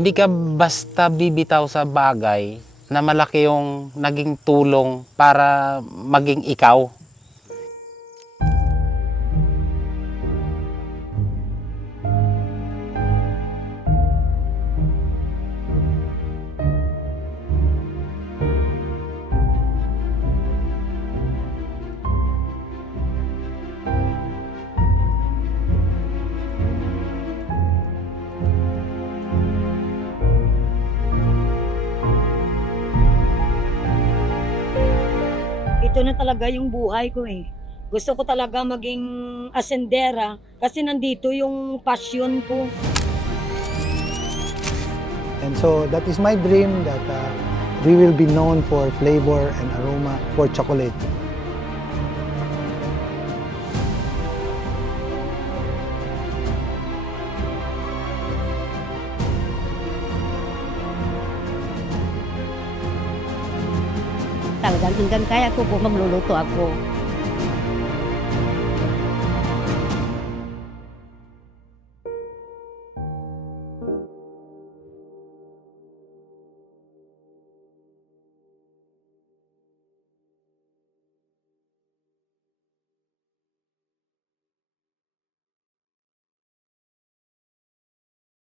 Hindi ka basta bibitaw sa bagay na malaki yung naging tulong para maging ikaw. Ito na talaga yung buhay ko eh. Gusto ko talaga maging asendera kasi nandito yung passion ko. And so that is my dream that we will be known for flavor and aroma for chocolate. Talagang hanggang kaya ko po magluluto ako.